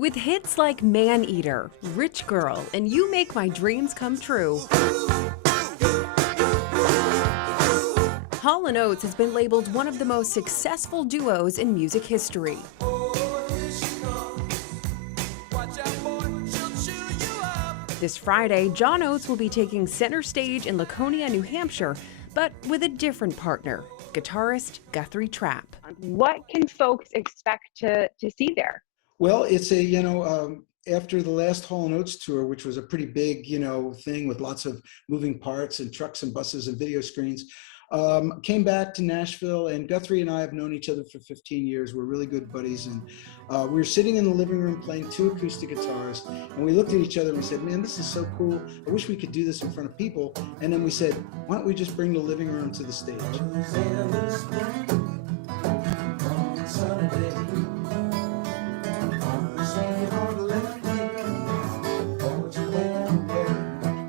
With hits like Man Eater, Rich Girl, and You Make My Dreams Come True, Hall and Oates has been labeled one of the most successful duos in music history. This Friday, John Oates will be taking center stage in Laconia, New Hampshire, but with a different partner, guitarist Guthrie Trapp. What can folks expect to see there? Well, it's after the last Hall and Oates tour, which was a pretty big, thing with lots of moving parts and trucks and buses and video screens, came back to Nashville, and Guthrie and I have known each other for 15 years. We're really good buddies, and we were sitting in the living room playing 2 acoustic guitars, and we looked at each other and we said, man, this is so cool. I wish we could do this in front of people. And then we said, why don't we just bring the living room to the stage?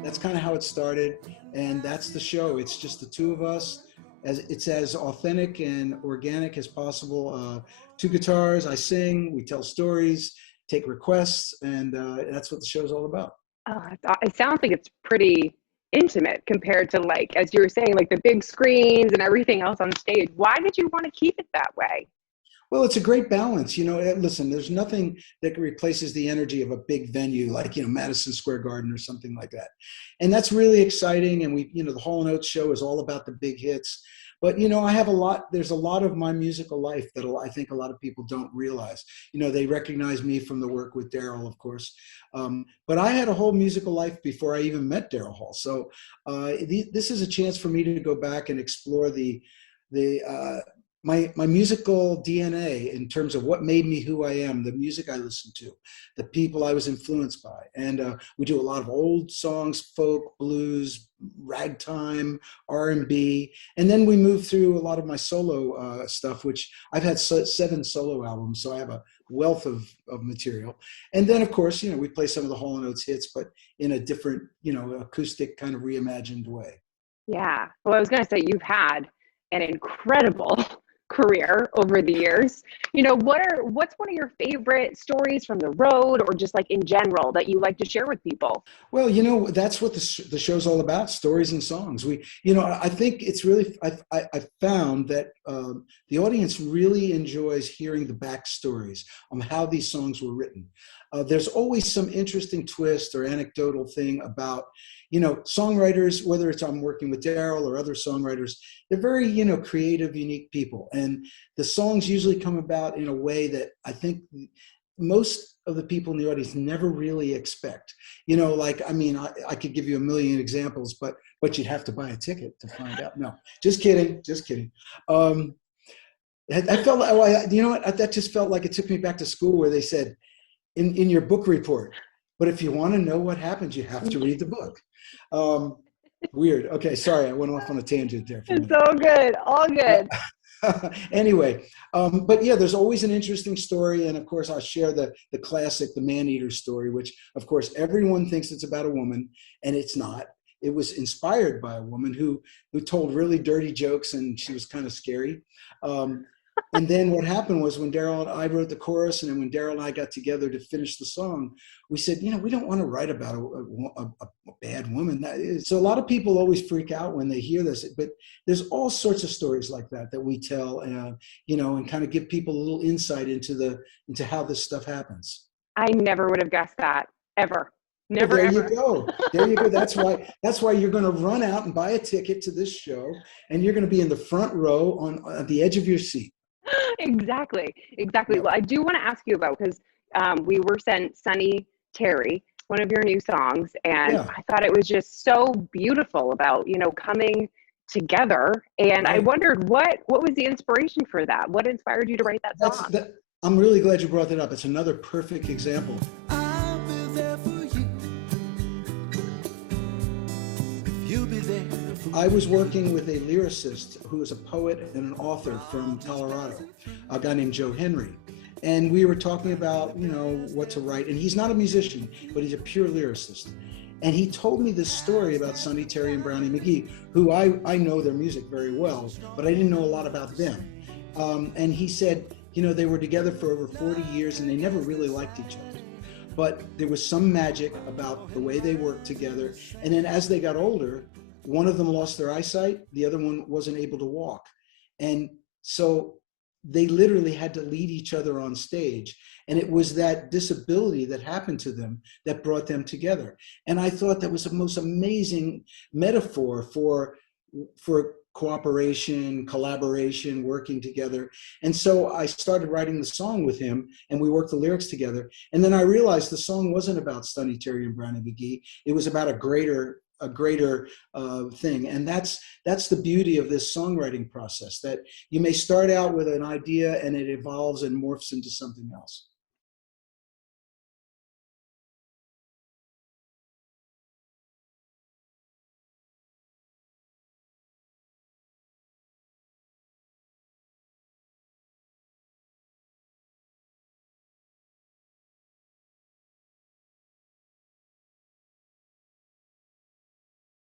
That's kind of how it started, and that's the show. It's just the 2 of us. It's as authentic and organic as possible. 2 guitars, I sing, we tell stories, take requests, and that's what the show's all about. It sounds like it's pretty intimate compared to, like, as you were saying, like the big screens and everything else on stage. Why did you want to keep it that way? Well, it's a great balance. Listen, there's nothing that replaces the energy of a big venue like, Madison Square Garden or something like that. And that's really exciting. And the Hall and Oates show is all about the big hits. But, there's a lot of my musical life that I think a lot of people don't realize. They recognize me from the work with Daryl, of course. But I had a whole musical life before I even met Daryl Hall. So this is a chance for me to go back and explore my musical DNA in terms of what made me who I am, the music I listened to, the people I was influenced by. And we do a lot of old songs, folk, blues, ragtime, R&B. And then we move through a lot of my solo stuff, which I've had 7 solo albums, so I have a wealth of material. And then, of course, we play some of the Hall and Oates hits, but in a different, acoustic kind of reimagined way. Yeah. Well, I was going to say, you've had an incredible career over the years. What's one of your favorite stories from the road, or just like in general, that you like to share with people? Well, that's what the show's all about, stories and songs. I think it's really, I found that the audience really enjoys hearing the backstories on how these songs were written. There's always some interesting twist or anecdotal thing about, songwriters, whether it's I'm working with Daryl or other songwriters, they're very, creative, unique people. And the songs usually come about in a way that I think most of the people in the audience never really expect. I could give you a million examples, but you'd have to buy a ticket to find out. No, just kidding. I felt like, that just felt like it took me back to school, where they said, in your book report, but if you want to know what happens, you have to read the book. Weird. Okay, sorry, I went off on a tangent there. It's all good, all good. Anyway, but yeah, there's always an interesting story, and of course, I'll share the classic, the Man Eater story, which of course everyone thinks it's about a woman, and it's not. It was inspired by a woman who told really dirty jokes, and she was kind of scary. And then what happened was, when Daryl and I wrote the chorus, and then when Daryl and I got together to finish the song, we said, we don't want to write about a bad woman. So a lot of people always freak out when they hear this, but there's all sorts of stories like that we tell, and kind of give people a little insight into how this stuff happens. I never would have guessed that, ever. Never, well, ever. You go. There you go. That's why you're going to run out and buy a ticket to this show, and you're going to be in the front row on the edge of your seat. Exactly. Yep. Well, I do want to ask you about, because we were sent Sunny Terry, one of your new songs, and yeah. I thought it was just so beautiful about, coming together. And right. I wondered what was the inspiration for that? What inspired you to write that song? I'm really glad you brought that up. It's another perfect example. I'll be there for you. You'll be there. I was working with a lyricist who is a poet and an author from Colorado, a guy named Joe Henry. And we were talking about, what to write. And he's not a musician, but he's a pure lyricist. And he told me this story about Sunny Terry and Brownie McGee, who I know their music very well, but I didn't know a lot about them. And he said, you know, they were together for over 40 years and they never really liked each other. But there was some magic about the way they worked together. And then as they got older, one of them lost their eyesight, the other one wasn't able to walk. And so they literally had to lead each other on stage. And it was that disability that happened to them that brought them together. And I thought that was the most amazing metaphor for cooperation, collaboration, working together. And so I started writing the song with him and we worked the lyrics together. And then I realized the song wasn't about Sonny Terry and Brownie McGee. It was about a greater thing. And that's the beauty of this songwriting process, that you may start out with an idea and it evolves and morphs into something else.